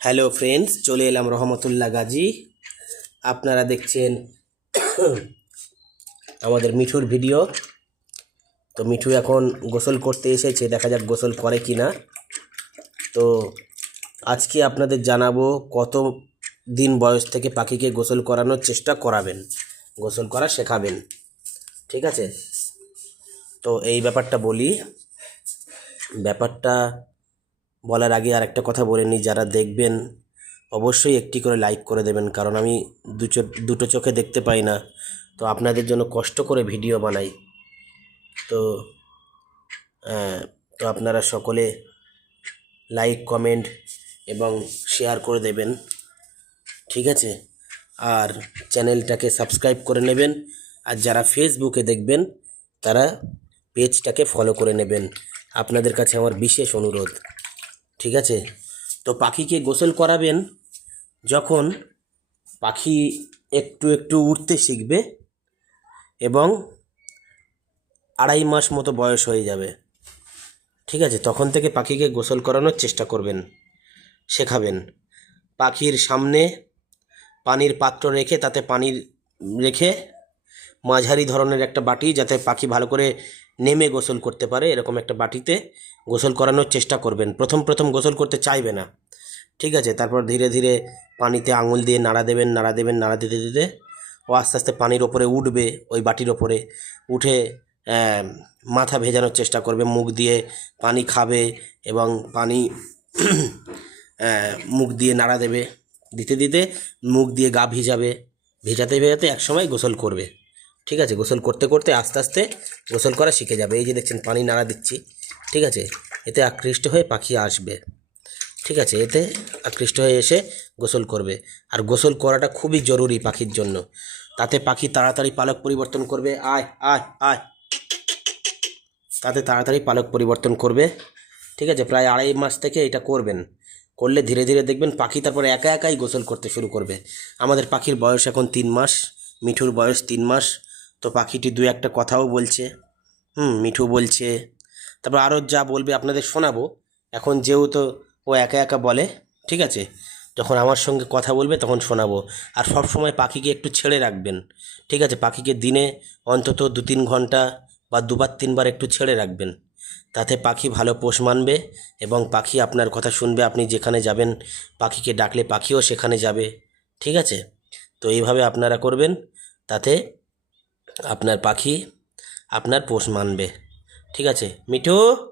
Hello friends চলে এলাম রহমতুল্লাহ গাজী। আপনারা দেখছেন আমাদের মিঠুর ভিডিও। তো মিঠু এখন গোসল করতে এসেছে। দেখা যাক গোসল করে কি না তো আজকে আপনাদের জানাব কত দিন বয়স থেকে পাখিকে গোসল করানোর চেষ্টা করাবেন। গোসল করা শেখাবেন। ঠিক আছে? তো এই ব্যাপারটা বলি। ব্যাপারটা বলার আগে আর একটা কথা বলে নিই যারা দেখবেন অবশ্যই একটি করে লাইক করে দেবেন কারণ আমি দু চো- দুটো চোখে দেখতে পাই না। তো আপনাদের জন্য কষ্ট করে ভিডিও বানাই। তো আহ, তো আপনারা সকলে লাইক কমেন্ট এবং শেয়ার করে দেবেন। ঠিক আছে? আর চ্যানেলটাকে সাবস্ক্রাইব করে নেবেন। আর যারা ফেসবুকে দেখবেন তারা পেজটাকে ফলো করে নেবেন। আপনাদের কাছে আমার বিশেষ অনুরোধ। ঠিক আছে? তো পাখিকে গোসল করাবেন যখন পাখি একটু একটু উঠতে শিখবে এবং আড়াই মাস মতো বয়স হয়ে যাবে। ঠিক আছে? তখন থেকে পাখিকে গোসল করানোর চেষ্টা করবেন, শেখাবেন। পাখির সামনে পানির পাত্র রেখে, তাতে পানির রেখে মাঝারি ধরনের একটা বাটি যাতে পাখি ভালো করে নেমে গোসল করতে পারে, এরকম একটা বাটিতে গোসল করানোর চেষ্টা করবেন। প্রথম প্রথম গোসল করতে চাইবে না। ঠিক আছে? তারপর ধীরে ধীরে পানিতে আঙুল দিয়ে নাড়া দেবেন নাড়া দেবেন, নাড়া দিতে দিতে ও আস্তে আস্তে পানির ওপরে উঠবে ওই বাটির ওপরে। উঠে মাথা ভেজানোর চেষ্টা করবে, মুখ দিয়ে পানি খাবে এবং পানি মুখ দিয়ে নাড়া দেবে। দিতে দিতে মুখ দিয়ে গা ভিজাবে। ভেজাতে ভেজাতে একসময় গোসল করবে। ঠিক আছে? গোসল করতে করতে আস্তে আস্তে গোসল করা শিখে যাবে। এই যে দেখছেন, পানি নাড়া দিচ্ছি। ঠিক আছে? এতে আকৃষ্ট হয়ে পাখি আসবে। ঠিক আছে? এতে আকৃষ্ট হয়ে এসে গোসল করবে। আর গোসল করাটা খুবই জরুরি পাখির জন্য। তাতে পাখি তাড়াতাড়ি পালক পরিবর্তন করবে। আয় আয় আয়। তাতে তাড়াতাড়ি পালক পরিবর্তন করবে। ঠিক আছে? প্রায় আড়াই মাস থেকে এটা করবেন। করলে ধীরে ধীরে দেখবেন পাখি তারপরে একা একাই গোসল করতে শুরু করবে। আমাদের পাখির বয়স এখন তিন মাস, মিঠুর বয়স তিন মাস। তো পাখিটি দু একটা কথাও বলছে, হুম, মিঠু বলছে। তারপর আরও যা বলবে আপনাদের শোনাবো। এখন যেহেতু ও একা একা বলে, ঠিক আছে? যখন আমার সঙ্গে কথা বলবে তখন শোনাবো। আর সব সময় পাখিকে একটু ছেড়ে রাখবেন, ঠিক আছে? পাখিকে দিনে অন্তত দু তিন ঘণ্টা বা দুবার, তিনবার একটু ছেড়ে রাখবেন। তাতে পাখি ভালো পোষ মানবে এবং পাখি আপনার কথা শুনবে। আপনি যেখানে যাবেন, পাখিকে ডাকলে পাখিও সেখানে যাবে, ঠিক আছে? তো এইভাবে আপনারা করবেন। তাতে আপনার পাখি আপনার পোষ মানবে। ঠিক আছে মিঠু?